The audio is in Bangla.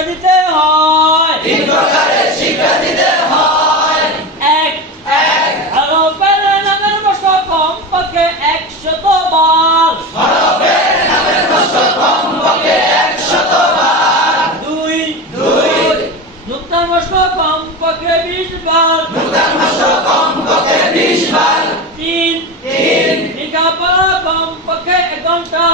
শিক্ষা দিতে হয়। তিন প্রকারের শিক্ষা দিতে হয়। এক, হরফের নামের প্রশ্ন কমপক্ষে 100 বার। হরফের নামের প্রশ্ন কমপক্ষে 100 বার। দুই, নুক্তার প্রশ্ন কমপক্ষে 20 বার। নুক্তার প্রশ্ন কমপক্ষে 20 বার। তিন, লেখাপড়া কমপক্ষে 1 ঘন্টা।